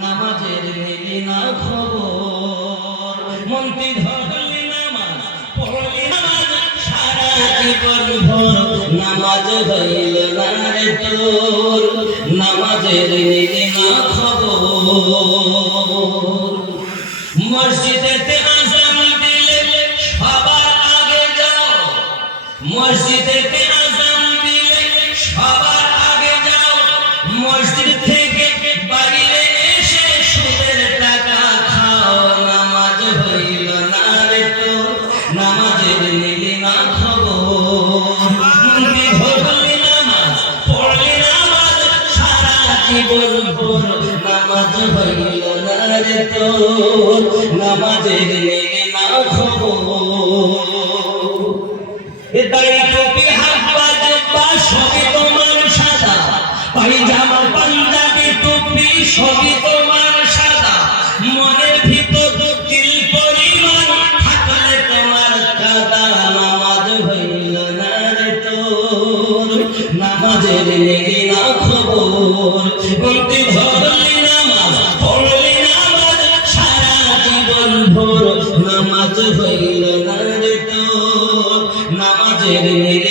নামাজের নিলি না খবর, মন্ত্রী ধরলি নামাজ পড়লি নামাজ সারা জীবন ভর, নামাজ হইল না রে তোর, নামাজের নিলি না খবর। মসজিদেতে আযান দিলে সবার আগে যাও, মসজিদেতে আযান দিলে সবার আগে যাও, মসজিদ থেকে বাইরে এসে সুদের টাকা খাও, নামাজ হইল না রে তোর, নামাজের নিলি না খবর। মন্ত্রী ধরলি নামাজ পড়লি নামাজ সারা জীবন ভর, নামাজ হইল না রে তোর, নামাজের নিলি না খবর। দাড়ি টুপি হাত পা জুব্বা সবই তোমার সাদা, পায়জামা পাঞ্জাবি টুপি সবই তোমার সাদা, মনের ভিতর দিল পরিমাণ থাকলে তোমার কাদা, নামাজ হইল না রে তোর, নামাজের নিলি না খবর। মন্ত্রী ধরলি নামাজ পড়লি নামাজ সারা জীবন ভোর, নামাজ হইল না রে তোর, নামাজের নিলি